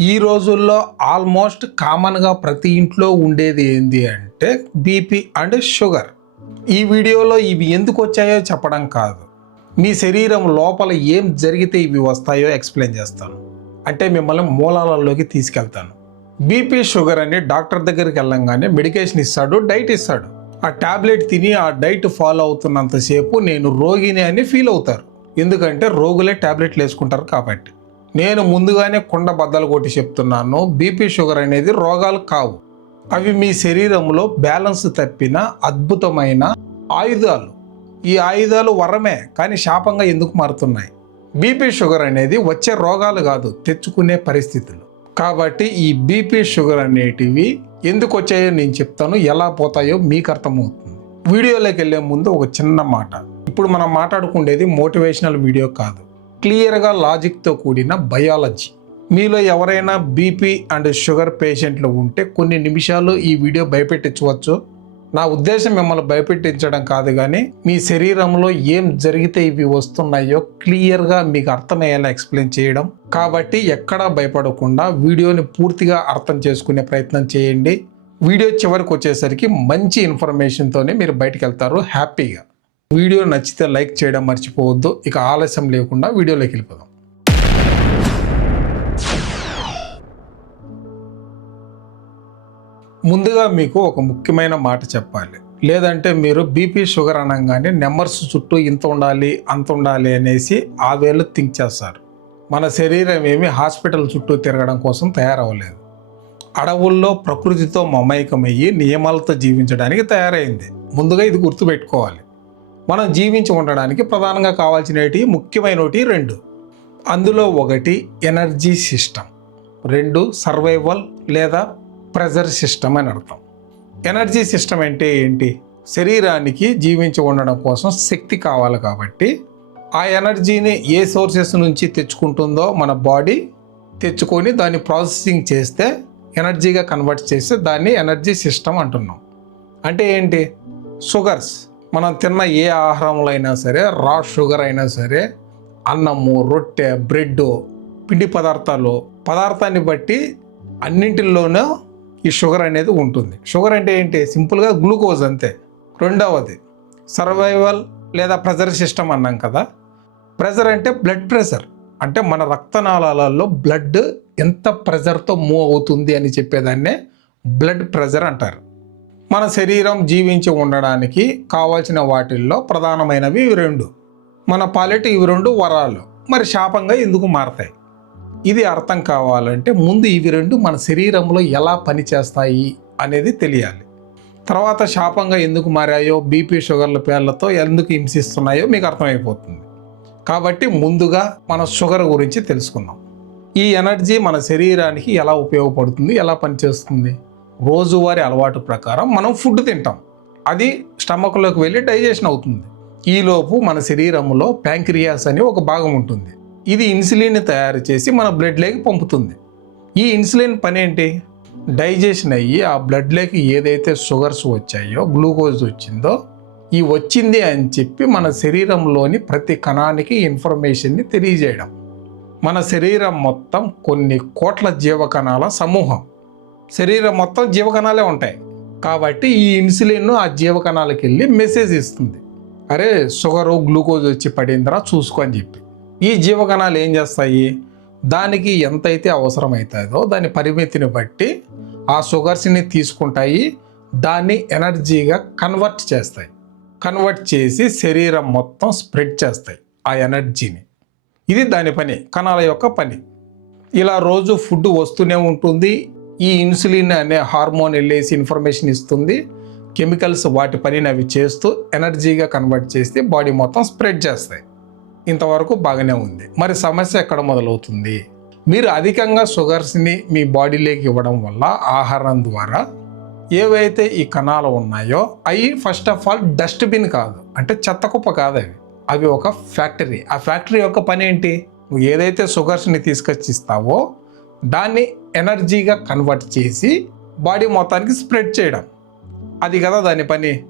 ఈ రోజుల్లో ఆల్మోస్ట్ కామన్గా ప్రతి ఇంట్లో ఉండేది ఏంటి అంటే బీపీ అండ్ షుగర్. ఈ వీడియోలో ఇవి ఎందుకు వచ్చాయో చెప్పడం కాదు. మీ శరీరం లోపల ఏం జరిగితే ఇవి వస్తాయో ఎక్స్ప్లెయిన్ చేస్తాను. అంటే మిమ్మల్ని మూలాలలోకి తీసుకెళ్తాను. బీపీ షుగర్ అని డాక్టర్ దగ్గరికి వెళ్ళంగానే మెడికేషన్ ఇస్తాడు డైట్ ఇస్తాడు. ఆ టాబ్లెట్ తిని ఆ డైట్ ఫాలో అవుతున్నంతసేపు నేను రోగిని అని ఫీల్ అవుతారు. ఎందుకంటే రోగులే టాబ్లెట్లు వేసుకుంటారు కాబట్టి. నేను ముందుగానే కుండ బద్దలు కొట్టి చెప్తున్నాను బీపీ షుగర్ అనేది రోగాలు కావు. అవి మీ శరీరంలో బ్యాలెన్స్ తప్పిన అద్భుతమైన ఆయుధాలు. ఈ ఆయుధాలు వరమే కానీ శాపంగా ఎందుకు మారుతున్నాయి? బీపీ షుగర్ అనేది వచ్చే రోగాలు కాదు తెచ్చుకునే పరిస్థితులు. కాబట్టి ఈ బీపీ షుగర్ అనేటివి ఎందుకు వచ్చాయో నేను చెప్తాను ఎలా పోతాయో మీకు అర్థమవుతుంది. వీడియోలోకి వెళ్ళే ముందు ఒక చిన్న మాట. ఇప్పుడు మనం మాట్లాడుకునేది మోటివేషనల్ వీడియో కాదు. క్లియర్గా లాజిక్తో కూడిన బయాలజీ. మీలో ఎవరైనా బీపీ అండ్ షుగర్ పేషెంట్లు ఉంటే కొన్ని నిమిషాలు ఈ వీడియో భయపెట్టించవచ్చు. నా ఉద్దేశం మిమ్మల్ని భయపెట్టించడం కాదు కానీ మీ శరీరంలో ఏం జరిగితే ఇవి వస్తున్నాయో క్లియర్గా మీకు అర్థమయ్యేలా ఎక్స్ప్లెయిన్ చేయడం. కాబట్టి ఎక్కడా భయపడకుండా వీడియోని పూర్తిగా అర్థం చేసుకునే ప్రయత్నం చేయండి. వీడియో చివరికి వచ్చేసరికి మంచి ఇన్ఫర్మేషన్తోనే మీరు బయటకు వెళ్తారు హ్యాపీగా. వీడియో నచ్చితే లైక్ చేయడం మర్చిపోవద్దు. ఇక ఆలస్యం లేకుండా వీడియోలోకి వెళ్ళిపోదాం. ముందుగా మీకు ఒక ముఖ్యమైన మాట చెప్పాలి. లేదంటే మీరు బీపీ షుగర్ అనగానే నెంబర్స్ చుట్టూ ఇంత ఉండాలి అంత ఉండాలి అనేసి ఆ వేలు థింక్ చేస్తారు. మన శరీరం ఏమి హాస్పిటల్ చుట్టూ తిరగడం కోసం తయారవ్వలేదు. అడవుల్లో ప్రకృతితో మమైకమయ్యి నియమాలతో జీవించడానికి తయారైంది. ముందుగా ఇది గుర్తుపెట్టుకోవాలి. మనం జీవించి ఉండడానికి ప్రధానంగా కావాల్సినవి ముఖ్యమైనటి రెండు. అందులో ఒకటి ఎనర్జీ సిస్టమ్. రెండు సర్వైవల్ లేదా ప్రెజర్ సిస్టమ్ అని అర్థం. ఎనర్జీ సిస్టమ్ అంటే ఏంటి? శరీరానికి జీవించి ఉండడం కోసం శక్తి కావాలి కాబట్టి ఆ ఎనర్జీని ఏ సోర్సెస్ నుంచి తెచ్చుకుంటుందో మన బాడీ తెచ్చుకొని దాన్ని ప్రాసెసింగ్ చేస్తే ఎనర్జీగా కన్వర్ట్ చేస్తే దాన్ని ఎనర్జీ సిస్టమ్ అంటున్నాం. అంటే ఏంటి? షుగర్స్. మనం తిన్న ఏ ఆహారంలో అయినా సరే రా షుగర్ అయినా సరే అన్నము రొట్టె బ్రెడ్ పిండి పదార్థాలు పదార్థాన్ని బట్టి అన్నింటిలోనూ ఈ షుగర్ అనేది ఉంటుంది. షుగర్ అంటే ఏంటి? సింపుల్గా గ్లూకోజ్ అంతే. రెండవది సర్వైవల్ లేదా ప్రెజర్ సిస్టమ్ అన్నాం కదా. ప్రెజర్ అంటే బ్లడ్ ప్రెషర్ అంటే మన రక్తనాళాలలో బ్లడ్ ఎంత ప్రెజర్తో మూవ్ అవుతుంది అని చెప్పేదాన్నే బ్లడ్ ప్రెజర్ అంటారు. మన శరీరం జీవించి ఉండడానికి కావాల్సిన వాటిల్లో ప్రధానమైనవి ఇవి రెండు. మన పాలిట ఇవి రెండు వరాలు. మరి శాపంగా ఎందుకు మారతాయి? ఇది అర్థం కావాలంటే ముందు ఇవి రెండు మన శరీరంలో ఎలా పనిచేస్తాయి అనేది తెలియాలి. తర్వాత శాపంగా ఎందుకు మారాయో బీపీ షుగర్ల పేర్లతో ఎందుకు హింసిస్తున్నాయో మీకు అర్థమైపోతుంది. కాబట్టి ముందుగా మన షుగర్ గురించి తెలుసుకుందాం. ఈ ఎనర్జీ మన శరీరానికి ఎలా ఉపయోగపడుతుంది ఎలా పనిచేస్తుంది? రోజువారీ అలవాటు ప్రకారం మనం ఫుడ్ తింటాం. అది స్టమక్లోకి వెళ్ళి డైజెషన్ అవుతుంది. ఈలోపు మన శరీరంలో ప్యాంక్రియాస్ అని ఒక భాగం ఉంటుంది. ఇది ఇన్సులిన్ తయారు చేసి మన బ్లడ్లోకి పంపుతుంది. ఈ ఇన్సులిన్ పని ఏంటి? డైజెషన్ అయ్యి ఆ బ్లడ్లోకి ఏదైతే షుగర్స్ వచ్చాయో గ్లూకోజ్ వచ్చిందో ఈ వచ్చింది అని చెప్పి మన శరీరంలోని ప్రతి కణానికి ఇన్ఫర్మేషన్ని తెలియజేయడం. మన శరీరం మొత్తం కొన్ని కోట్ల జీవకణాల సమూహం. శరీరం మొత్తం జీవకణాలే ఉంటాయి. కాబట్టి ఈ ఇన్సులిన్ ఆ జీవకణాలకు వెళ్ళి మెసేజ్ ఇస్తుంది. అరే షుగరు గ్లూకోజ్ వచ్చి పడిందిరా చూసుకో అని చెప్పి. ఈ జీవకణాలు ఏం చేస్తాయి? దానికి ఎంతైతే అవసరమవుతుందో దాని పరిమితిని బట్టి ఆ షుగర్స్ని తీసుకుంటాయి. దాన్ని ఎనర్జీగా కన్వర్ట్ చేస్తాయి. కన్వర్ట్ చేసి శరీరం మొత్తం స్ప్రెడ్ చేస్తాయి ఆ ఎనర్జీని. ఇది దాని పని కణాల యొక్క పని. ఇలా రోజు ఫుడ్ వస్తూనే ఉంటుంది. ఈ ఇన్సులిన్ అనే హార్మోన్ వెళ్ళేసి ఇన్ఫర్మేషన్ ఇస్తుంది. కెమికల్స్ వాటి పనిని అవి చేస్తూ ఎనర్జీగా కన్వర్ట్ చేస్తే బాడీ మొత్తం స్ప్రెడ్ చేస్తాయి. ఇంతవరకు బాగానే ఉంది. మరి సమస్య ఎక్కడ మొదలవుతుంది? మీరు అధికంగా షుగర్స్ని మీ బాడీలోకి ఇవ్వడం వల్ల ఆహారం ద్వారా ఏవైతే ఈ కణాలు ఉన్నాయో అవి ఫస్ట్ ఆఫ్ ఆల్ డస్ట్బిన్ కాదు. అంటే చెత్త కుప్ప కాదు అవి. అవి ఒక ఫ్యాక్టరీ. ఆ ఫ్యాక్టరీ యొక్క పని ఏంటి? నువ్వు ఏదైతే షుగర్స్ని తీసుకొచ్చి ఇస్తావో దాన్ని ఎనర్జీగా కన్వర్ట్ చేసి బాడీ మొత్తానికి స్ప్రెడ్ చేయడం. అది కదా దాని పని.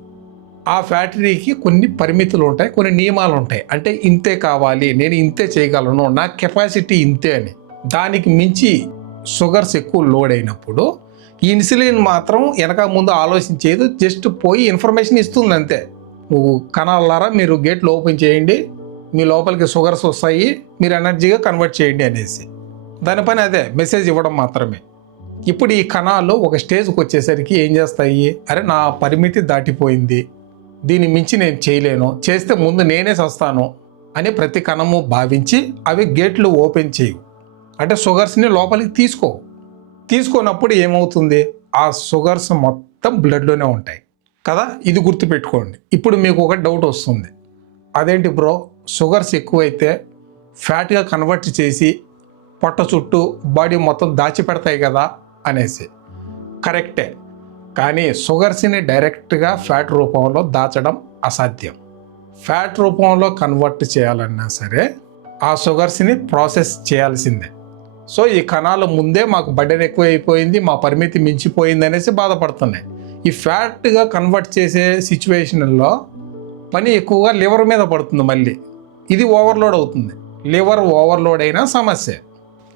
ఆ ఫ్యాక్టరీకి కొన్ని పరిమితులు ఉంటాయి కొన్ని నియమాలు ఉంటాయి. అంటే ఇంతే కావాలి నేను ఇంతే చేయగలను నా కెపాసిటీ ఇంతే అని. దానికి మించి షుగర్స్ ఎక్కువ లోడ్ అయినప్పుడు ఈ ఇన్సులిన్ మాత్రం వెనక ముందు ఆలోచించేది జస్ట్ పోయి ఇన్ఫర్మేషన్ ఇస్తుంది అంతే. నువ్వు కణాలారా మీరు గేట్లు ఓపెన్ చేయండి మీ లోపలికి షుగర్స్ వస్తాయి మీరు ఎనర్జీగా కన్వర్ట్ చేయండి అనేసి. దాని పని అదే మెసేజ్ ఇవ్వడం మాత్రమే. ఇప్పుడు ఈ కణాలు ఒక స్టేజ్కి వచ్చేసరికి ఏం చేస్తాయి? అరే నా పరిమితి దాటిపోయింది. దీని మించి నేను చేయలేను. చేస్తే ముందు నేనే చస్తాను అని ప్రతి కణము భావించి అవి గేట్లు ఓపెన్ చేయు. అంటే షుగర్స్ని లోపలికి తీసుకో. తీసుకున్నప్పుడు ఏమవుతుంది? ఆ షుగర్స్ మొత్తం బ్లడ్లోనే ఉంటాయి. కదా? ఇది గుర్తుపెట్టుకోండి. ఇప్పుడు మీకు ఒక డౌట్ వస్తుంది. అదేంటి బ్రో షుగర్స్ ఎక్కువైతే ఫ్యాట్గా కన్వర్ట్ చేసి పొట్ట చుట్టూ బాడీ మొత్తం దాచిపెడతాయి కదా అనేసి. కరెక్టే. కానీ షుగర్స్ని డైరెక్ట్గా ఫ్యాట్ రూపంలో దాచడం అసాధ్యం. ఫ్యాట్ రూపంలో కన్వర్ట్ చేయాలన్నా సరే ఆ షుగర్స్ని ప్రాసెస్ చేయాల్సిందే. సో ఈ కణాలు ముందే మాకు బడ్డెన్ ఎక్కువ అయిపోయింది మా పరిమితి మించిపోయింది అనేసి బాధపడుతున్నాయి. ఈ ఫ్యాట్గా కన్వర్ట్ చేసే సిచ్యువేషన్లో పని ఎక్కువగా లివర్ మీద పడుతుంది మళ్ళీ. ఇది ఓవర్లోడ్ అవుతుంది. లివర్ ఓవర్లోడ్ అయినా సమస్య.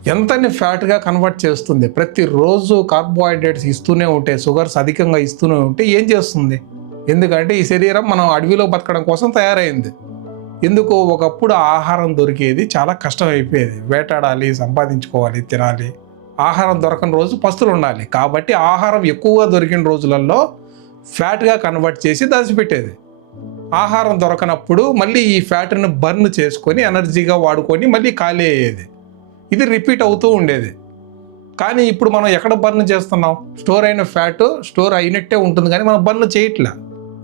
ఎంతని ఫ్యాట్గా కన్వర్ట్ చేస్తుంది? ప్రతిరోజు కార్బోహైడ్రేట్స్ ఇస్తూనే ఉంటే షుగర్స్ అధికంగా ఇస్తూనే ఉంటే ఏం చేస్తుంది? ఎందుకంటే ఈ శరీరం మనం అడవిలో బతకడం కోసం తయారైంది. ఎందుకు ఒకప్పుడు ఆహారం దొరికేది చాలా కష్టం అయిపోయేది వేటాడాలి సంపాదించుకోవాలి తినాలి. ఆహారం దొరకని రోజు పస్తులు ఉండాలి. కాబట్టి ఆహారం ఎక్కువగా దొరికిన రోజులలో ఫ్యాట్గా కన్వర్ట్ చేసి దాచిపెట్టేది. ఆహారం దొరకనప్పుడు మళ్ళీ ఈ ఫ్యాట్ను బర్న్ చేసుకొని ఎనర్జీగా వాడుకొని మళ్ళీ ఖాళీ అయ్యేది. ఇది రిపీట్ అవుతూ ఉండేది. కానీ ఇప్పుడు మనం ఎక్కడ బర్న్ చేస్తున్నాం? స్టోర్ అయిన ఫ్యాట్ స్టోర్ అయినట్టే ఉంటుంది కానీ మనం బర్న్ చేయట్లే.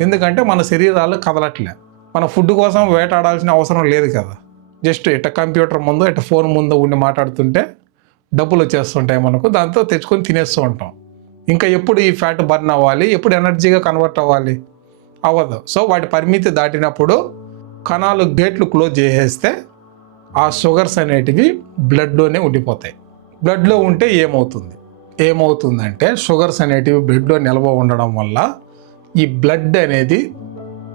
ఎందుకంటే మన శరీరాలు కదలట్లే. మన ఫుడ్ కోసం వేటాడాల్సిన అవసరం లేదు కదా. జస్ట్ ఇట్ట కంప్యూటర్ ముందు ఇట్ట ఫోన్ ముందు ఉండి మాట్లాడుతుంటే డబ్బులు వచ్చేస్తుంటాయి మనకు. దాంతో తెచ్చుకొని తినేస్తూ ఉంటాం. ఇంకా ఎప్పుడు ఈ ఫ్యాట్ బర్న్ అవ్వాలి? ఎప్పుడు ఎనర్జీగా కన్వర్ట్ అవ్వాలి? అవ్వదు. సో వాటి పరిమితి దాటినప్పుడు కణాలు గేట్లు క్లోజ్ చేసేస్తే ఆ షుగర్స్ అనేటివి బ్లడ్లోనే ఉండిపోతాయి. బ్లడ్లో ఉంటే ఏమవుతుంది? ఏమవుతుందంటే షుగర్స్ అనేటివి బ్లడ్లో నిల్వ ఉండడం వల్ల ఈ బ్లడ్ అనేది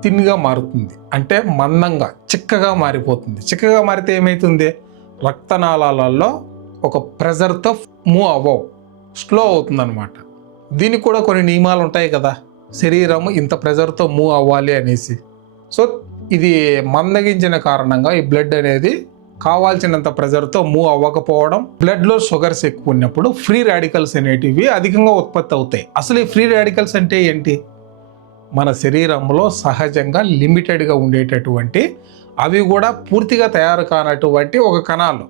తిన్గా మారుతుంది. అంటే మందంగా చిక్కగా మారిపోతుంది. చిక్కగా మారితే ఏమవుతుంది రక్తనాళాలలో ఒక ప్రెజర్తో మూవ్ అవ్వవు. స్లో అవుతుంది అనమాట దీనికి కూడా కొన్ని నియమాలు ఉంటాయి కదా. శరీరం ఇంత ప్రెజర్తో మూవ్ అవ్వాలి అనేసి. సో ఇది మందగించిన కారణంగా ఈ బ్లడ్ అనేది కావాల్సినంత ప్రెజర్తో మూవ్ అవ్వకపోవడం బ్లడ్లో షుగర్స్ ఎక్కువ ఉన్నప్పుడు ఫ్రీ రాడికల్స్ అనేటివి అధికంగా ఉత్పత్తి అవుతాయి. అసలు ఈ ఫ్రీ రాడికల్స్ అంటే ఏంటి? మన శరీరంలో సహజంగా లిమిటెడ్గా ఉండేటటువంటి అవి కూడా పూర్తిగా తయారు కానటువంటి ఒక కణాలు.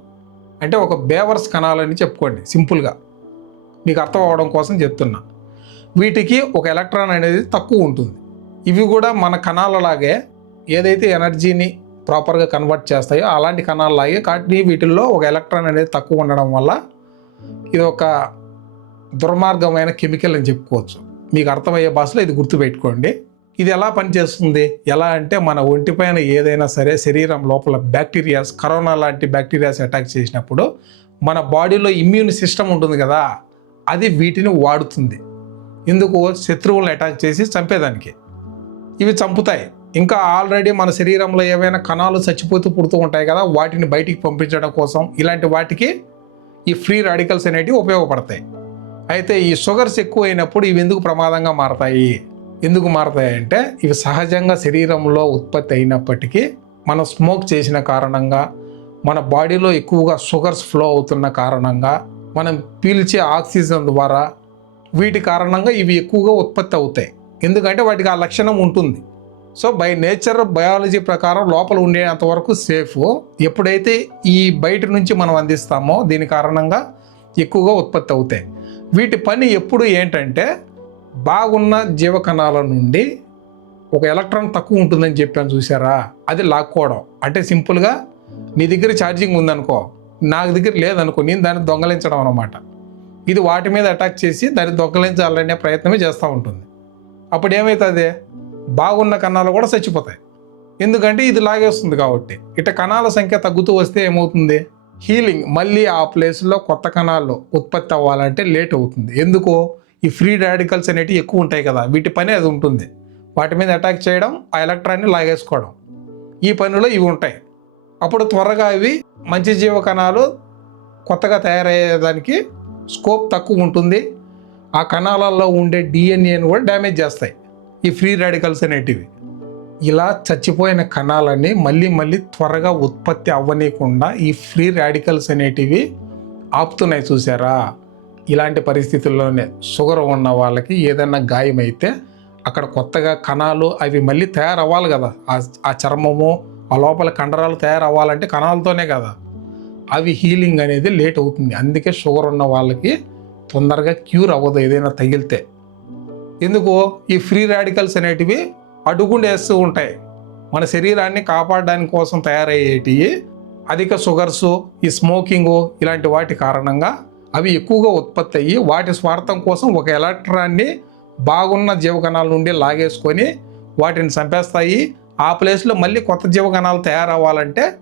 అంటే ఒక బేవర్స్ కణాలని చెప్పుకోండి సింపుల్గా. మీకు అర్థం అవడం కోసం చెప్తున్నా. వీటికి ఒక ఎలక్ట్రాన్ అనేది తక్కువ ఉంటుంది. ఇవి కూడా మన కణాలలాగే ఏదైతే ఎనర్జీని ప్రాపర్గా కన్వర్ట్ చేస్తాయో అలాంటి కణాలలాగే కాబట్టి వీటిల్లో ఒక ఎలక్ట్రాన్ అనేది తక్కువ ఉండడం వల్ల ఇది ఒక దుర్మార్గమైన కెమికల్ అని చెప్పుకోవచ్చు. మీకు అర్థమయ్యే భాషలో ఇది గుర్తుపెట్టుకోండి. ఇది ఎలా పనిచేస్తుంది? ఎలా అంటే మన ఒంటిపైన ఏదైనా సరే శరీరం లోపల బ్యాక్టీరియాస్ కరోనా లాంటి బ్యాక్టీరియాస్ అటాక్ చేసినప్పుడు మన బాడీలో ఇమ్యూన్ సిస్టమ్ ఉంటుంది కదా అది వీటిని వాడుతుంది. ఎందుకు శత్రువులను అటాక్ చేసి చంపేదానికి. ఇవి చంపుతాయి. ఇంకా ఆల్రెడీ మన శరీరంలో ఏవైనా కణాలు చచ్చిపోతూ పుడుతూ ఉంటాయి కదా వాటిని బయటికి పంపించడం కోసం ఇలాంటి వాటికి ఈ ఫ్రీ రాడికల్స్ అనేటివి ఉపయోగపడతాయి. అయితే ఈ షుగర్స్ ఎక్కువ అయినప్పుడు ఇవి ఎందుకు ప్రమాదంగా మారతాయి? ఎందుకు మారతాయి అంటే ఇవి సహజంగా శరీరంలో ఉత్పత్తి అయినప్పటికీ మనం స్మోక్ చేసిన కారణంగా మన బాడీలో ఎక్కువగా షుగర్స్ ఫ్లో అవుతున్న కారణంగా మనం పీల్చే ఆక్సిజన్ ద్వారా వీటి కారణంగా ఇవి ఎక్కువగా ఉత్పత్తి అవుతాయి. ఎందుకంటే వాటికి ఆ లక్షణం ఉంటుంది. సో బై నేచర్ బయాలజీ ప్రకారం లోపల ఉండేంత వరకు సేఫ్. ఎప్పుడైతే ఈ బయట నుంచి మనం అందిస్తామో దీని కారణంగా ఎక్కువగా ఉత్పత్తి అవుతాయి. వీటి పని ఎప్పుడు ఏంటంటే బాగున్న జీవకణాల నుండి ఒక ఎలక్ట్రాన్ తక్కువ ఉంటుందని చెప్పాను చూసారా? అది లాక్కోవడం. అంటే సింపుల్గా నీ దగ్గర ఛార్జింగ్ ఉందనుకో నాకు దగ్గర లేదనుకో నేను దాన్ని దొంగలించడం అనమాట ఇది వాటి మీద అటాక్ చేసి దాన్ని దొంగలించాలనే ప్రయత్నమే చేస్తూ ఉంటుంది. అప్పుడు ఏమవుతుంది బాగున్న కణాలు కూడా చచ్చిపోతాయి. ఎందుకంటే ఇది లాగేస్తుంది కాబట్టి. ఇట కణాల సంఖ్య తగ్గుతూ వస్తే ఏమవుతుంది? హీలింగ్ మళ్ళీ ఆ ప్లేస్లో కొత్త కణాలు ఉత్పత్తి అవ్వాలంటే లేట్ అవుతుంది. ఎందుకో? ఈ ఫ్రీ రాడికల్స్ అనేటివి ఎక్కువ ఉంటాయి కదా. వీటి పని అది ఉంటుంది. వాటి మీద అటాక్ చేయడం ఆ ఎలక్ట్రాన్ని లాగేసుకోవడం. ఈ పనిలో ఇవి ఉంటాయి. అప్పుడు త్వరగా ఇవి మంచి జీవ కణాలు కొత్తగా తయారయ్యేదానికి స్కోప్ తక్కువ ఉంటుంది. ఆ కణాలలో ఉండే డిఎన్ఏని కూడా డ్యామేజ్ చేస్తాయి. ఈ ఫ్రీ రాడికల్స్ అనేటివి. ఇలా చచ్చిపోయిన కణాలని మళ్ళీ మళ్ళీ త్వరగా ఉత్పత్తి అవ్వనీయకుండా ఈ ఫ్రీ రాడికల్స్ అనేటివి ఆపుతున్నాయి చూసారా? ఇలాంటి పరిస్థితుల్లోనే షుగర్ ఉన్న వాళ్ళకి ఏదైనా గాయమైతే అక్కడ కొత్తగా కణాలు అవి మళ్ళీ తయారవ్వాలి కదా. ఆ- ఆ చర్మము ఆ లోపల కండరాలు తయారవ్వాలంటే కణాలతోనే కదా. అవి హీలింగ్ అనేది లేట్ అవుతుంది. అందుకే షుగర్ ఉన్న వాళ్ళకి తొందరగా క్యూర్ అవ్వదు ఏదైనా తగిలితే. ఎందుకు ఈ ఫ్రీ రాడికల్స్ అనేటివి అడుగుండేస్తూ ఉంటాయి. మన శరీరాన్ని కాపాడడానికి కోసం తయారయ్యేటివి అధిక షుగర్స్ ఈ స్మోకింగ్ ఇలాంటి వాటి కారణంగా అవి ఎక్కువగా ఉత్పత్తి అయ్యి వాటి స్వార్థం కోసం ఒక ఎలక్ట్రాన్ని బాగున్న జీవకణాల నుండి లాగేసుకొని వాటిని చంపేస్తాయి. ఆ ప్లేస్లో మళ్ళీ కొత్త జీవకణాలు తయారవ్వాలంటే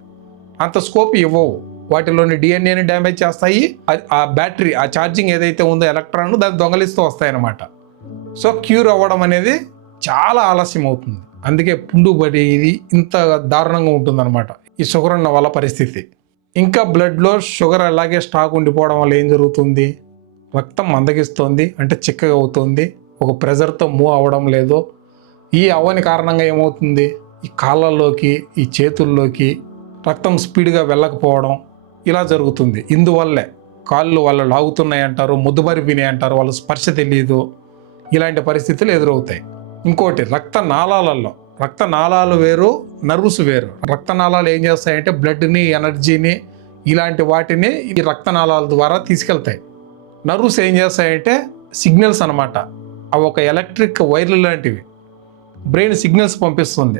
అంత స్కోప్ ఇవ్వవు. వాటిలోని డిఎన్ఏని డ్యామేజ్ చేస్తాయి. ఆ- ఆ బ్యాటరీ ఆ ఛార్జింగ్ ఏదైతే ఉందో ఎలక్ట్రాన్ దాన్ని దొంగలిస్తూ వస్తాయన్నమాట. సో క్యూర్ అవ్వడం అనేది చాలా ఆలస్యం అవుతుంది. అందుకే పుండు పడి ఇది ఇంత దారుణంగా ఉంటుందన్నమాట. ఈ షుగర్ ఉన్న వాళ్ళ పరిస్థితి. ఇంకా బ్లడ్లో షుగర్ అలాగే స్టాక్ ఉండిపోవడం వల్ల ఏం జరుగుతుంది? రక్తం మందగిస్తుంది అంటే చిక్కగా అవుతుంది ఒక ప్రెజర్తో మూవ్ అవ్వడం లేదు. ఈ అవ్వని కారణంగా ఏమవుతుంది? ఈ కాళ్ళల్లోకి ఈ చేతుల్లోకి రక్తం స్పీడ్గా వెళ్ళకపోవడం ఇలా జరుగుతుంది. ఇందువల్లే కాళ్ళు వాళ్ళు లాగుతున్నాయి అంటారు ముద్దుబరిపోయినాయి అంటారు వాళ్ళు స్పర్శ తెలియదు. ఇలాంటి పరిస్థితులు ఎదురవుతాయి. ఇంకోటి రక్త నాళాలలో రక్త నాళాలు వేరు నర్వ్స్ వేరు. రక్త నాళాలు ఏం చేస్తాయంటే బ్లడ్ని ఎనర్జీని ఇలాంటి వాటిని ఈ రక్త నాళాల ద్వారా తీసుకెళ్తాయి. నర్వ్స్ ఏం చేస్తాయంటే సిగ్నల్స్ అన్నమాట. అవి ఒక ఎలక్ట్రిక్ వైర్లు లాంటివి. బ్రెయిన్ సిగ్నల్స్ పంపిస్తుంది.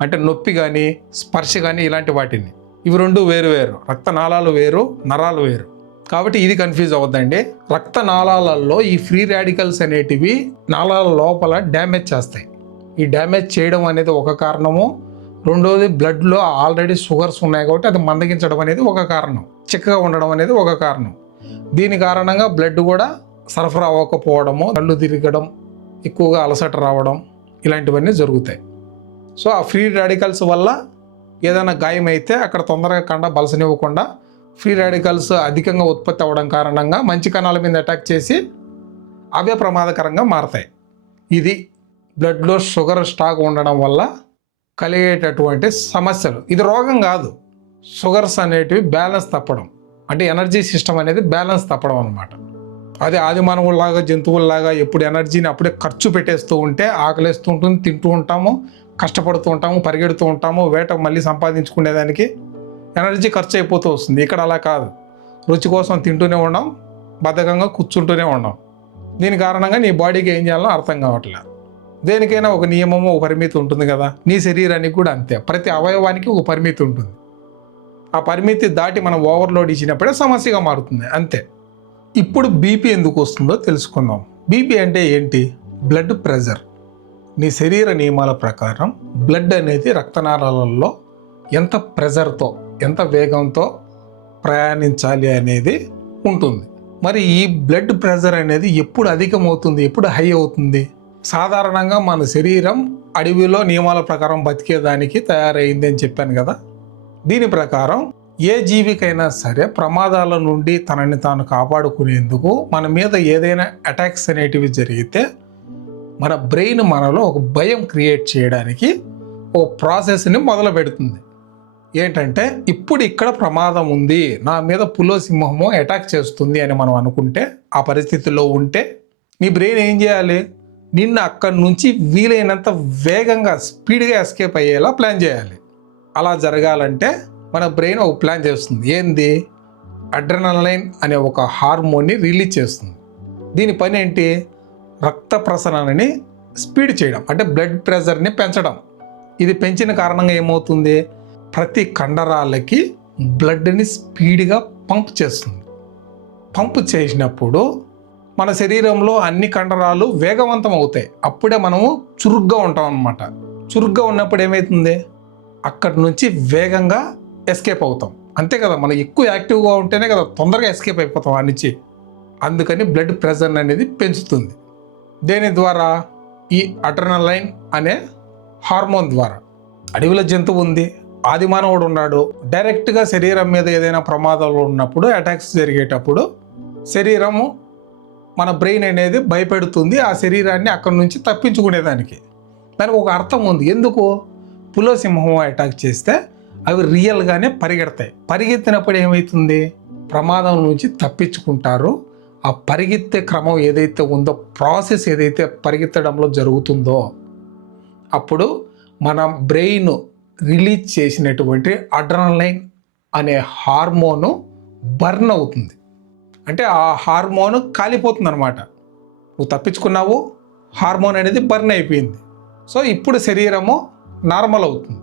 అంటే నొప్పి కానీ స్పర్శ కానీ ఇలాంటి వాటిని. ఇవి రెండు వేరు వేరు. రక్తనాళాలు వేరు నరాలు వేరు. కాబట్టి ఇది కన్ఫ్యూజ్ అవ్వద్దండి. రక్త నాళాలలో ఈ ఫ్రీ రాడికల్స్ అనేటివి నాళాల లోపల డ్యామేజ్ చేస్తాయి. ఈ డ్యామేజ్ చేయడం అనేది ఒక కారణము. రెండోది బ్లడ్లో ఆల్రెడీ షుగర్స్ ఉన్నాయి కాబట్టి అది మందగించడం అనేది ఒక కారణం. చిక్కగా ఉండడం అనేది ఒక కారణం. దీని కారణంగా బ్లడ్ కూడా సరఫరా అవ్వకపోవడము కళ్ళు తిరగడం ఎక్కువగా అలసట రావడం ఇలాంటివన్నీ జరుగుతాయి. సో ఆ ఫ్రీ రాడికల్స్ వల్ల ఏదైనా గాయం అయితే అక్కడ తొందరగా కండ బలసనివ్వకుండా ఫ్రీ రాడికల్స్ అధికంగా ఉత్పత్తి అవ్వడం కారణంగా మంచి కణాల మీద అటాక్ చేసి అవే ప్రమాదకరంగా మారతాయి. ఇది బ్లడ్లో షుగర్ స్టాక్ ఉండడం వల్ల కలిగేటటువంటి సమస్యలు. ఇది రోగం కాదు. షుగర్స్ అనేటివి బ్యాలెన్స్ తప్పడం. అంటే ఎనర్జీ సిస్టమ్ అనేది బ్యాలెన్స్ తప్పడం అనమాట అదే ఆది మానవుల్లాగా జంతువుల్లాగా ఎప్పుడు ఎనర్జీని అప్పుడే ఖర్చు పెట్టేస్తూ ఉంటే ఆకలేస్తూ ఉంటుంది తింటూ ఉంటాము కష్టపడుతూ ఉంటాము పరిగెడుతూ ఉంటాము వేట మళ్ళీ సంపాదించుకునేదానికి ఎనర్జీ ఖర్చు అయిపోతూ వస్తుంది. ఇక్కడ అలా కాదు. రుచి కోసం తింటూనే ఉన్నాం బద్ధకంగా కూర్చుంటూనే ఉన్నాం దీని కారణంగా నీ బాడీకి ఏం చేయాలో అర్థం కావట్లేదు దేనికైనా ఒక నియమము ఒక పరిమితి ఉంటుంది కదా. నీ శరీరానికి కూడా అంతే. ప్రతి అవయవానికి ఒక పరిమితి ఉంటుంది. ఆ పరిమితి దాటి మనం ఓవర్లోడ్ ఇచ్చినప్పుడే సమస్యగా మారుతుంది. అంతే. ఇప్పుడు బీపీ ఎందుకు వస్తుందో తెలుసుకుందాం. బీపీ అంటే ఏంటి? బ్లడ్ ప్రెషర్ నీ శరీర నియమాల ప్రకారం బ్లడ్ అనేది రక్తనాళాలలో ఎంత ప్రెజర్తో ఎంత వేగంతో ప్రయాణించాలి అనేది ఉంటుంది. మరి ఈ బ్లడ్ ప్రెషర్ అనేది ఎప్పుడు అధికమవుతుంది ఎప్పుడు హై అవుతుంది? సాధారణంగా మన శరీరం అడవిలో నియమాల ప్రకారం బతికేదానికి తయారైంది అని చెప్పాను కదా. దీని ప్రకారం ఏ జీవికైనా సరే ప్రమాదాల నుండి తనని తాను కాపాడుకునేందుకు మన మీద ఏదైనా అటాక్స్ అనేటివి జరిగితే మన బ్రెయిన్ మనలో ఒక భయం క్రియేట్ చేయడానికి ఓ ప్రాసెస్ని మొదలు పెడుతుంది ఏంటంటే ఇప్పుడు ఇక్కడ ప్రమాదం ఉంది నా మీద పులో సింహము అటాక్ చేస్తుంది అని మనం అనుకుంటే ఆ పరిస్థితిలో ఉంటే నీ బ్రెయిన్ ఏం చేయాలి? నిన్ను అక్కడి నుంచి వీలైనంత వేగంగా స్పీడ్గా ఎస్కేప్ అయ్యేలా ప్లాన్ చేయాలి. అలా జరగాలంటే మన బ్రెయిన్ ఒక ప్లాన్ చేస్తుంది. ఏంది? అడ్రనలైన్ అనే ఒక హార్మోన్ని రిలీజ్ చేస్తుంది. దీని పని ఏంటి? రక్త ప్రసరణని స్పీడ్ చేయడం అంటే బ్లడ్ ప్రెషర్ని పెంచడం. ఇది పెంచిన కారణంగా ఏమవుతుంది? ప్రతి కండరాలకి బ్లడ్ని స్పీడ్గా పంప్ చేస్తుంది. పంప్ చేసినప్పుడు మన శరీరంలో అన్ని కండరాలు వేగవంతం అవుతాయి అప్పుడే మనము చురుగ్గా ఉంటాం అన్నమాట. చురుగ్గా ఉన్నప్పుడు ఏమవుతుంది అక్కడి నుంచి వేగంగా ఎస్కేప్ అవుతాం. అంతే కదా మనం ఎక్కువ యాక్టివ్గా ఉంటేనే కదా తొందరగా ఎస్కేప్ అయిపోతాం ఆ నుంచి. అందుకని బ్లడ్ ప్రెషర్ అనేది పెంచుతుంది. దేని ద్వారా? ఈ అటర్నలైన్ అనే హార్మోన్ ద్వారా. అడవిలో జంతువు ఉంది. ఆదిమానవుడు ఉన్నాడు. డైరెక్ట్గా శరీరం మీద ఏదైనా ప్రమాదాలు ఉన్నప్పుడు అటాక్స్ జరిగేటప్పుడు శరీరము మన బ్రెయిన్ అనేది భయపెడుతుంది. ఆ శరీరాన్ని అక్కడి నుంచి తప్పించుకునేదానికి. దానికి ఒక అర్థం ఉంది. ఎందుకు? పులోసింహం అటాక్ చేస్తే అవి రియల్గానే పరిగెడతాయి. పరిగెత్తినప్పుడు ఏమవుతుంది ప్రమాదం నుంచి తప్పించుకుంటారు. ఆ పరిగెత్తే క్రమం ఏదైతే ఉందో ప్రాసెస్ ఏదైతే పరిగెత్తడంలో జరుగుతుందో అప్పుడు మన బ్రెయిన్ రిలీజ్ చేసినటువంటి అడ్రనలైన్ అనే హార్మోను బర్న్ అవుతుంది. అంటే ఆ హార్మోను కాలిపోతుంది అనమాట నువ్వు తప్పించుకున్నావు హార్మోన్ అనేది బర్న్ అయిపోయింది. సో ఇప్పుడు శరీరము నార్మల్ అవుతుంది.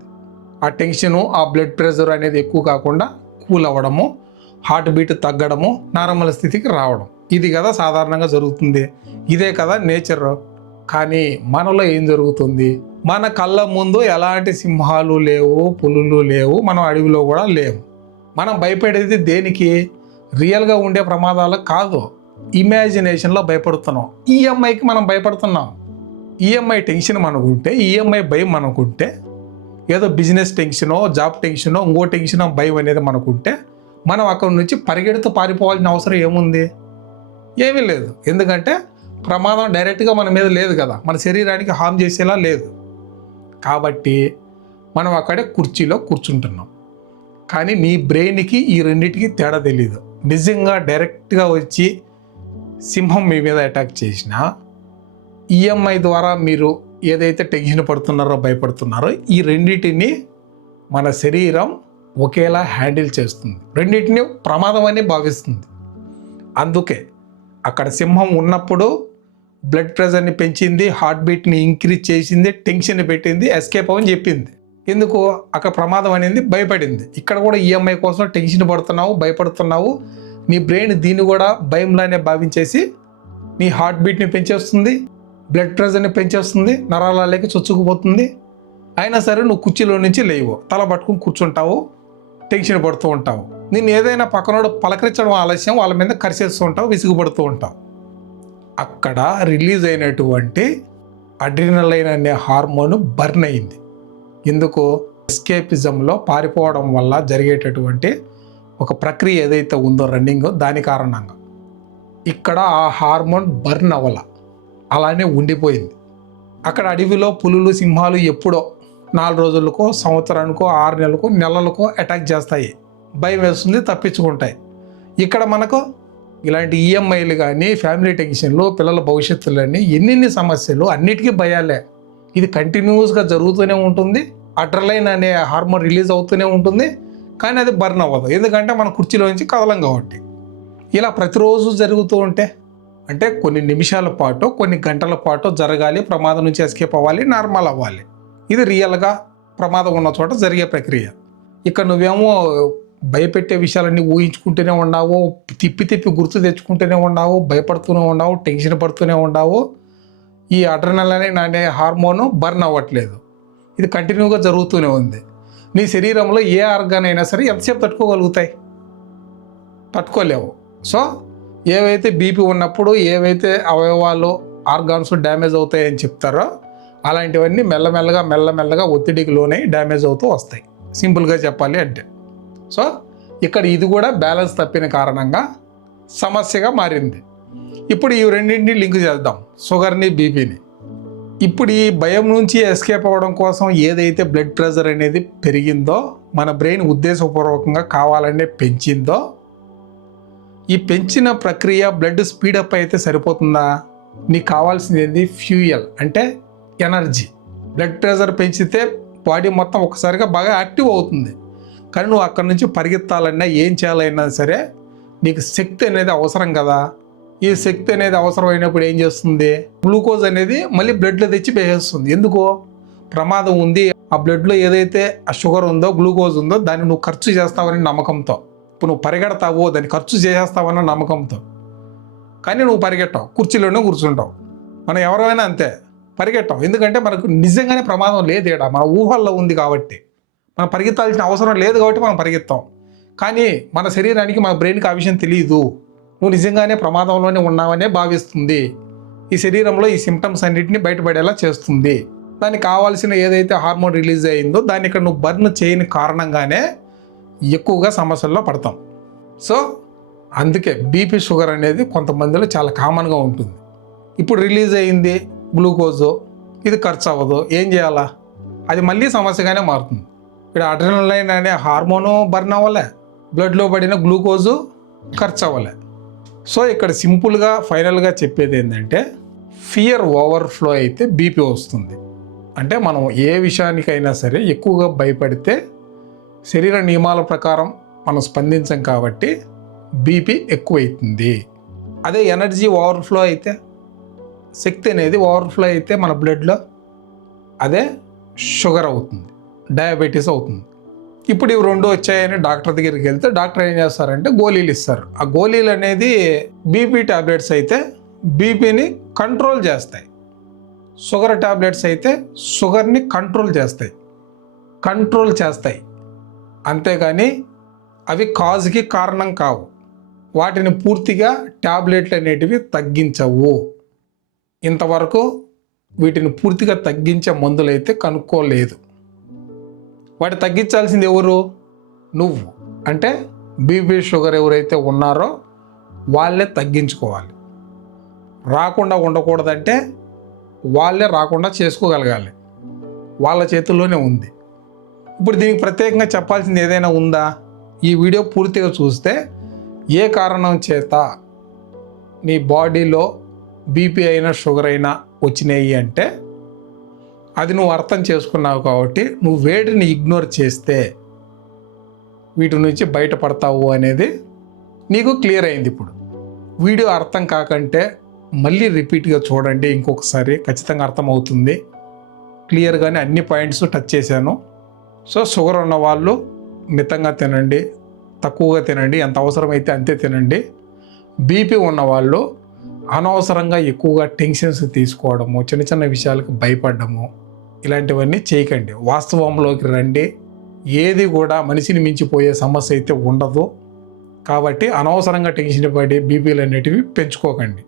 ఆ టెన్షను ఆ బ్లడ్ ప్రెషర్ అనేది ఎక్కువ కాకుండా కూల్ అవ్వడము హార్ట్ బీట్ తగ్గడము నార్మల్ స్థితికి రావడం. ఇది కదా సాధారణంగా జరుగుతుంది. ఇదే కదా నేచర్. కానీ మనలో ఏం జరుగుతుంది? మన కళ్ళ ముందు ఎలాంటి సింహాలు లేవు పులులు లేవు మనం అడవిలో కూడా లేవు. మనం భయపడేది దేనికి? రియల్గా ఉండే ప్రమాదాలకు కాదు. ఇమాజినేషన్లో భయపడుతున్నాం. ఈఎంఐకి మనం భయపడుతున్నాం. ఈఎంఐ టెన్షన్ మనకుంటే ఈఎంఐ భయం మనకుంటే ఏదో బిజినెస్ టెన్షనో జాబ్ టెన్షనో ఇంకో టెన్షనో భయం అనేది మనకుంటే మనం అక్కడి నుంచి పరిగెడుతూ పారిపోవాల్సిన అవసరం ఏముంది? ఏమీ లేదు. ఎందుకంటే ప్రమాదం డైరెక్ట్గా మన మీద లేదు కదా. మన శరీరానికి హామ్ చేసేలా లేదు. కాబట్టి మనం అక్కడే కుర్చీలో కూర్చుంటున్నాం. కానీ నీ బ్రెయిన్కి ఈ రెండింటికి తేడా తెలియదు నిజంగా డైరెక్ట్గా వచ్చి సింహం మీ మీద అటాక్ చేసినా ఈఎంఐ ద్వారా మీరు ఏదైతే టెన్షన్ పడుతున్నారో భయపడుతున్నారో ఈ రెండింటిని మన శరీరం ఒకేలా హ్యాండిల్ చేస్తుంది. రెండింటిని ప్రమాదం అని భావిస్తుంది. అందుకే అక్కడ సింహం ఉన్నప్పుడు బ్లడ్ ప్రెషర్ని పెంచింది హార్ట్ బీట్ని ఇంక్రీజ్ చేసింది టెన్షన్ పెట్టింది ఎస్కేప్ అవని చెప్పింది. ఎందుకు? అక్కడ ప్రమాదం అనేది భయపడింది. ఇక్కడ కూడా ఈఎంఐ కోసం టెన్షన్ పడుతున్నావు భయపడుతున్నావు. నీ బ్రెయిన్ దీన్ని కూడా భయంలానే భావించేసి నీ హార్ట్ బీట్ని పెంచేస్తుంది బ్లడ్ ప్రెషర్ని పెంచేస్తుంది నరాలకి చొచ్చుకుపోతుంది. అయినా సరే నువ్వు కుర్చీలో నుంచి లేవు తల పట్టుకుని కూర్చుంటావు టెన్షన్ పడుతూ ఉంటావు. నేను ఏదైనా పక్కనోడు పలకరించడం ఆలస్యం వాళ్ళ మీద కరిచేస్తూ ఉంటావు విసుగుపడుతూ ఉంటావు. అక్కడ రిలీజ్ అయినటువంటి అడ్రినలైన్ అనే హార్మోన్ బర్న్ అయింది. ఎందుకు ఎస్కేపిజంలో పారిపోవడం వల్ల జరిగేటటువంటి ఒక ప్రక్రియ ఏదైతే ఉందో రన్నింగ్ దాని కారణంగా. ఇక్కడ ఆ హార్మోన్ బర్న్ అవ్వాల. అలానే ఉండిపోయింది. అక్కడ అడవిలో పులులు సింహాలు ఎప్పుడో నాలుగు రోజులకో సంవత్సరానికో ఆరు నెలలకో నెలలకో అటాక్ చేస్తాయి. భయం వేస్తుంది తప్పించుకుంటాయి. ఇక్కడ మనకు ఇలాంటి ఈఎంఐలు కానీ ఫ్యామిలీ టెన్షన్లు పిల్లల భవిష్యత్తులని ఎన్నెన్ని సమస్యలు అన్నిటికీ భయాలే. ఇది కంటిన్యూస్గా జరుగుతూనే ఉంటుంది. అడ్రలైన్ అనే హార్మోన్ రిలీజ్ అవుతూనే ఉంటుంది. కానీ అది బర్న్ అవ్వదు. ఎందుకంటే మన కుర్చీలో నుంచి కదలం కాబట్టి. ఇలా ప్రతిరోజు జరుగుతూ ఉంటే అంటే కొన్ని నిమిషాల పాటు కొన్ని గంటల పాటు జరగాలి ప్రమాదం నుంచి ఎస్కేప్ అవ్వాలి నార్మల్ అవ్వాలి. ఇది రియల్గా ప్రమాదం ఉన్న చోట జరిగే ప్రక్రియ. ఇక్కడ నువ్వేమో భయపెట్టే విషయాలన్నీ ఊహించుకుంటూనే ఉన్నావు తిప్పి తిప్పి గుర్తు తెచ్చుకుంటూనే ఉన్నావు భయపడుతూనే ఉన్నావు టెన్షన్ పడుతూనే ఉన్నావు ఈ అడ్రనల్ అనే హార్మోను బర్న్ అవ్వట్లేదు. ఇది కంటిన్యూగా జరుగుతూనే ఉంది. నీ శరీరంలో ఏ ఆర్గాన్ అయినా సరే ఎంతసేపు తట్టుకోగలుగుతాయి? తట్టుకోలేవు. సో ఏవైతే బీపీ ఉన్నప్పుడు ఏవైతే అవయవాలు ఆర్గాన్స్ డ్యామేజ్ అవుతాయని చెప్తారో అలాంటివన్నీ మెల్లమెల్లగా మెల్లమెల్లగా ఒత్తిడికి లోనై డ్యామేజ్ అవుతూ వస్తాయి. సింపుల్గా చెప్పాలి అంటే. సో ఇక్కడ ఇది కూడా బ్యాలెన్స్ తప్పిన కారణంగా సమస్యగా మారింది. ఇప్పుడు ఈ రెండింటిని లింక్ చేద్దాం షుగర్ని బీపీని. ఇప్పుడు ఈ భయం నుంచి ఎస్కేప్ అవ్వడం కోసం ఏదైతే బ్లడ్ ప్రెషర్ అనేది పెరిగిందో మన బ్రెయిన్ ఉద్దేశపూర్వకంగా కావాలనే పెంచిందో ఈ పెంచిన ప్రక్రియ బ్లడ్ స్పీడప్ అయితే సరిపోతుందా? నీకు కావాల్సింది ఏంది? ఫ్యూయల్ అంటే ఎనర్జీ. బ్లడ్ ప్రెషర్ పెంచితే బాడీ మొత్తం ఒకసారిగా బాగా యాక్టివ్ అవుతుంది. కానీ నువ్వు అక్కడి నుంచి పరిగెత్తాలన్నా ఏం చేయాలన్నా సరే నీకు శక్తి అనేది అవసరం కదా. ఈ శక్తి అనేది అవసరమైనప్పుడు ఏం చేస్తుంది? గ్లూకోజ్ అనేది మళ్ళీ బ్లడ్లో తెచ్చి వేసేస్తుంది. ఎందుకో? ప్రమాదం ఉంది. ఆ బ్లడ్లో ఏదైతే ఆ షుగర్ ఉందో గ్లూకోజ్ ఉందో దాన్ని నువ్వు ఖర్చు చేస్తావని నమ్మకంతో. ఇప్పుడు నువ్వు పరిగెడతావో దాన్ని ఖర్చు చేసేస్తావన్న నమ్మకంతో. కానీ నువ్వు పరిగెట్టావు. కుర్చీలోనే కూర్చుంటావు. మనం ఎవరైనా అంతే. పరిగెట్టాం ఎందుకంటే మనకు నిజంగానే ప్రమాదం లేదు మన ఊహల్లో ఉంది కాబట్టి. మనం పరిగెత్తాల్సిన అవసరం లేదు కాబట్టి మనం పరిగెత్తాం. కానీ మన శరీరానికి మన బ్రెయిన్కి ఆ విషయం తెలియదు నువ్వు నిజంగానే ప్రమాదంలోనే ఉన్నావనే భావిస్తుంది. ఈ శరీరంలో ఈ సిమ్టమ్స్ అన్నిటిని బయటపడేలా చేస్తుంది. దానికి కావాల్సిన ఏదైతే హార్మోన్ రిలీజ్ అయిందో దాన్ని ఇక్కడ నువ్వు బర్న్ చేయని కారణంగానే ఎక్కువగా సమస్యల్లో పడతాం. సో అందుకే బీపీ షుగర్ అనేది కొంతమందిలో చాలా కామన్గా ఉంటుంది. ఇప్పుడు రిలీజ్ అయింది గ్లూకోజు ఇది ఖర్చు అవ్వదు ఏం చేయాలా? అది మళ్ళీ సమస్యగానే మారుతుంది. ఇక్కడ అడ్రినలైన్ అనే హార్మోను బర్న్ అవ్వలే. బ్లడ్లో పడిన గ్లూకోజు ఖర్చు అవ్వలే. సో ఇక్కడ సింపుల్గా ఫైనల్గా చెప్పేది ఏంటంటే ఫియర్ ఓవర్ఫ్లో అయితే బీపీ వస్తుంది. అంటే మనం ఏ విషయానికైనా సరే ఎక్కువగా భయపడితే శరీర నియమాల ప్రకారం మనం స్పందించం కాబట్టి బీపీ ఎక్కువైతుంది. అదే ఎనర్జీ ఓవర్ఫ్లో అయితే శక్తి అనేది ఓవర్ఫ్లో అయితే మన బ్లడ్లో అదే షుగర్ అవుతుంది. డయాబెటీస్ అవుతుంది. ఇప్పుడు ఇవి రెండు వచ్చాయని డాక్టర్ దగ్గరికి వెళ్తే డాక్టర్ ఏం చేస్తారంటే గోళీలు ఇస్తారు. ఆ గోళీలు అనేది బీపీ టాబ్లెట్స్ అయితే బీపీని కంట్రోల్ చేస్తాయి. షుగర్ టాబ్లెట్స్ అయితే షుగర్ని కంట్రోల్ చేస్తాయి. కంట్రోల్ చేస్తాయి. అంతేగాని అవి కాజుకి కారణం కావు. వాటిని పూర్తిగా టాబ్లెట్లు అనేటివి తగ్గించవు. ఇంతవరకు వీటిని పూర్తిగా తగ్గించే మందులైతే కనుక్కోలేదు. వాటి తగ్గించాల్సింది ఎవరు? నువ్వు. అంటే బీపీ షుగర్ ఎవరైతే ఉన్నారో వాళ్ళే తగ్గించుకోవాలి. రాకుండా ఉండకూడదంటే వాళ్ళే రాకుండా చేసుకోగలగాలి. వాళ్ళ చేతుల్లోనే ఉంది. ఇప్పుడు దీనికి ప్రత్యేకంగా చెప్పాల్సింది ఏదైనా ఉందా? ఈ వీడియో పూర్తిగా చూస్తే ఏ కారణం చేత నీ బాడీలో బీపీ అయినా షుగర్ అయినా వచ్చినాయి అంటే అది నువ్వు అర్థం చేసుకున్నావు కాబట్టి నువ్వు వేడిని ఇగ్నోర్ చేస్తే వీటి నుంచి బయటపడతావు అనేది నీకు క్లియర్ అయింది ఇప్పుడు. వీడియో అర్థం కాకంటే మళ్ళీ రిపీట్గా చూడండి ఇంకొకసారి ఖచ్చితంగా అర్థమవుతుంది. క్లియర్గానే అన్ని పాయింట్స్ టచ్ చేశాను. సో షుగర్ ఉన్న వాళ్ళు మితంగా తినండి తక్కువగా తినండి ఎంత అవసరమైతే అంతే తినండి. బీపీ ఉన్నవాళ్ళు అనవసరంగా ఎక్కువగా టెన్షన్స్ తీసుకోవడము చిన్న చిన్న విషయాలకు భయపడము ఇలాంటివన్నీ చేయకండి. వాస్తవంలోకి రండి. ఏది కూడా మనిషిని మించిపోయే సమస్య అయితే ఉండదు. కాబట్టి అనవసరంగా టెన్షన్ పడి బీపీలు అనేటివి పెంచుకోకండి.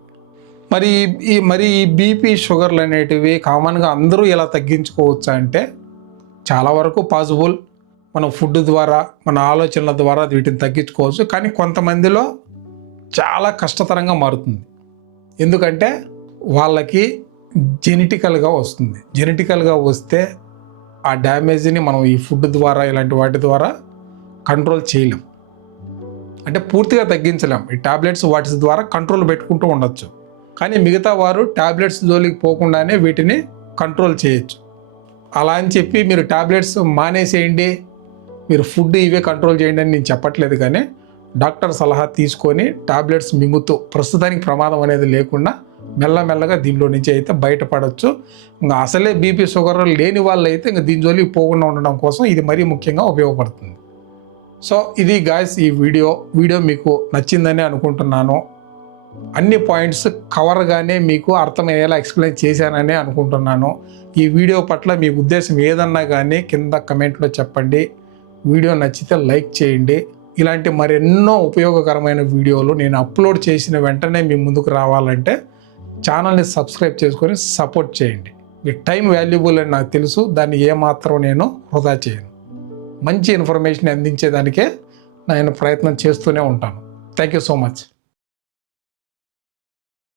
మరి ఈ- మరి ఈ బీపీ షుగర్లు అనేటివి కామన్గా అందరూ ఎలా తగ్గించుకోవచ్చు అంటే చాలా వరకు పాసిబుల్ మన ఫుడ్ ద్వారా మన ఆలోచనల ద్వారా వీటిని తగ్గించుకోవచ్చు. కానీ కొంతమందిలో చాలా కష్టతరంగా మారుతుంది. ఎందుకంటే వాళ్ళకి జెనెటికల్గా వస్తుంది. జెనెటికల్గా వస్తే ఆ డ్యామేజ్ని మనం ఈ ఫుడ్ ద్వారా ఇలాంటి వాటి ద్వారా కంట్రోల్ చేయలేం. అంటే పూర్తిగా తగ్గించలేం. ఈ టాబ్లెట్స్ వాటి ద్వారా కంట్రోల్ పెట్టుకుంటూ ఉండొచ్చు. కానీ మిగతా వారు ట్యాబ్లెట్స్ జోలికి పోకుండానే వీటిని కంట్రోల్ చేయొచ్చు. అలా అని చెప్పి మీరు టాబ్లెట్స్ మానేసేయండి. మీరు ఫుడ్ ఇవే కంట్రోల్ చేయండి అని నేను చెప్పట్లేదు కానీ డాక్టర్ సలహా తీసుకొని ట్యాబ్లెట్స్ మింగుతూ ప్రస్తుతానికి ప్రమాదం అనేది లేకుండా మెల్లమెల్లగా దీనిలో నుంచి అయితే బయటపడవచ్చు ఇంకా అసలే బీపీ షుగర్ లేని వాళ్ళు అయితే ఇంకా దీని జోలికి పోకుండా ఉండడం కోసం ఇది మరీ ముఖ్యంగా ఉపయోగపడుతుంది. సో ఇది గాయస్ ఈ వీడియో. వీడియో మీకు నచ్చిందని అనుకుంటున్నాను. అన్ని పాయింట్స్ కవర్గానే మీకు అర్థమయ్యేలా ఎక్స్ప్లెయిన్ చేశానని అనుకుంటున్నాను. ఈ వీడియో పట్ల మీ ఉద్దేశం ఏదన్నా కానీ కింద కమెంట్లో చెప్పండి. వీడియో నచ్చితే లైక్ చేయండి. ఇలాంటి మరెన్నో ఉపయోగకరమైన వీడియోలు నేను అప్లోడ్ చేసిన వెంటనే మీ ముందుకు రావాలంటే ఛానల్ని సబ్స్క్రైబ్ చేసుకొని సపోర్ట్ చేయండి. మీ టైం వాల్యుబుల్ అని నాకు తెలుసు. దాన్ని ఏమాత్రం నేను వృధా చేయను. మంచి ఇన్ఫర్మేషన్ అందించేదానికే నేను ప్రయత్నం చేస్తూనే ఉంటాను. Thank you so much.